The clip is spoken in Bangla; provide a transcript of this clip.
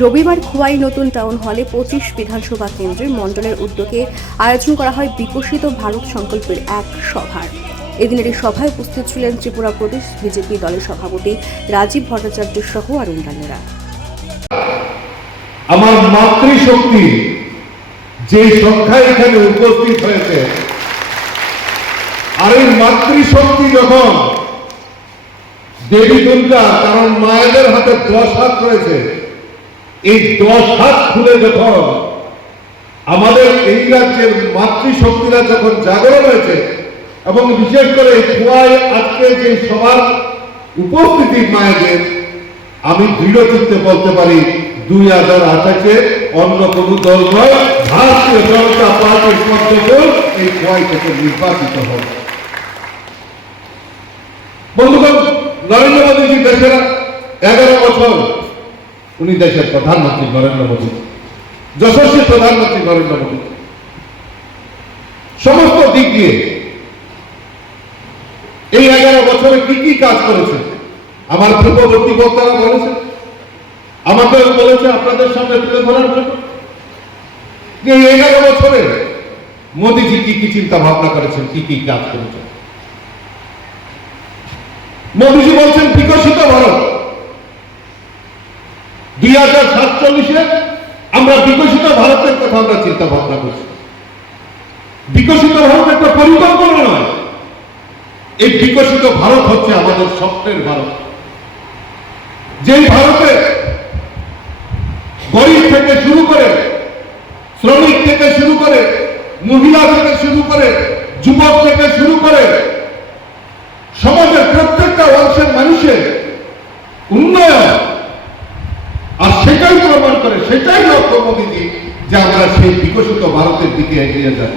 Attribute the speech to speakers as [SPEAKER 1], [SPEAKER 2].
[SPEAKER 1] রবিবার খোয়াই নতুন টাউন হলে পঁচিশ বিধানসভা কেন্দ্রের মণ্ডলের উদ্যোগে আয়োজন করা হয় বিকশিত ভারত সংকল্পের এক সভার। এদিনের এই সভায় উপস্থিত ছিলেন ত্রিপুরা প্রদেশ বিজেপি দলের সভাপতি রাজীব ভট্টাচার্য সহ আর অন্যান্যরা
[SPEAKER 2] আমার মাতৃশক্তি যে সংখ্যায় এখানে উপস্থিত হয়েছে, আর এই মাতৃশক্তি যখন দেবী দুর্গা, কারণ মায়েদের হাতে দশ হাত রয়েছে এই দশ হাত খুলে যখন আমাদের এই রাজ্যের মাতৃশক্তিরা যখন জাগরণ হয়েছে, এবং বিশেষ করে খোয়াই আজকে যে সবার উপস্থিতি মায়েদের, আমি দৃঢ় চিত্তে বলতে পারি, দুই হাজার আঠাশে অন্য কোন দল নয়, ভারতীয় জনতা পার্টির পদ্ধতি এই খোয়াই থেকে নির্বাচিত হবে। বন্ধুগণ, নরেন্দ্র মোদীজি এগারো বছর উনি দেশের প্রধানমন্ত্রী নরেন্দ্র মোদী। যশস্বী প্রধানমন্ত্রী নরেন্দ্র মোদী। সমস্ত দিক দিয়ে এই এগারো বছরে কি কি কাজ করেছে? আমার পূর্ববর্তী বক্তারা বলেছে। আমাদের বলেছে আপনাদের সামনে তুলে ধরার জন্য। এই এগারো বছরে মোদীজি কি কি চিন্তা ভাবনা করেছেন, কি কি কাজ করেছেন? মোদীজি বলছেন, বিকশিত ভারত। দুই হাজার সাতচল্লিশে আমরা বিকশিত ভারতের কথা আমরা চিন্তা ভাবনা করছি। বিকশিত ভারত একটা পরিকল্পনা নয়। এই বিকশিত ভারত হচ্ছে আমাদের স্বপ্নের ভারত। যেই ভারতে গরিব থেকে শুরু করে শ্রমিক থেকে শুরু করে মহিলা থেকে শুরু করে যুবক থেকে শুরু করে সেটাই লক্ষ্য মোদীজি যে আমরা সেই বিকশিত ভারতের দিকে এগিয়ে যাই